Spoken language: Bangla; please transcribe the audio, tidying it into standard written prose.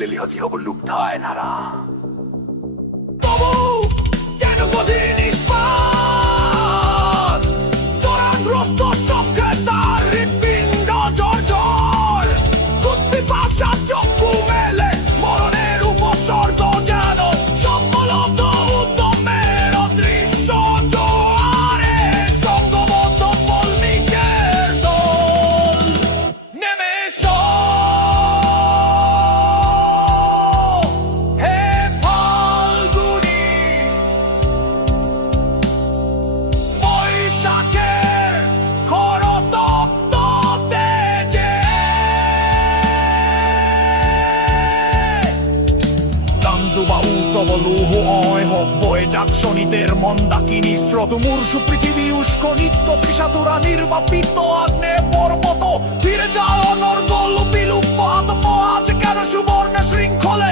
লিলি হজি হব লুপ্তায় নারা তবু কেন বুঝি নিষ্পাত চোরাগ্রস্ত শখের তার হৃৎপিণ্ড জর্জর কুৎপিপাসা চক্ষু মেলে মরণের উপসর্গ যেন সম্মলব্ধ উদ্যমের অদৃশ্য জোয়ারে সঙ্গবদ্ধ পল্লিকের দল নেমে এসো হে ফাল্গুনী বৈশাখের খরতপ্ত তেজে দান্দুবা উত্তব লৌহ অয় হোক বয়ে যাক শনিদের মন্দাকিনী স্রোত মূর্ষু পৃথিবী উষ্ক নিত্য তৃষাতুরা নির্বাপিত আগ্নে পর্বত ফিরে যাও অনর্গল বিলুপ্ত আজ কেন সুবর্ণ শৃঙ্খলে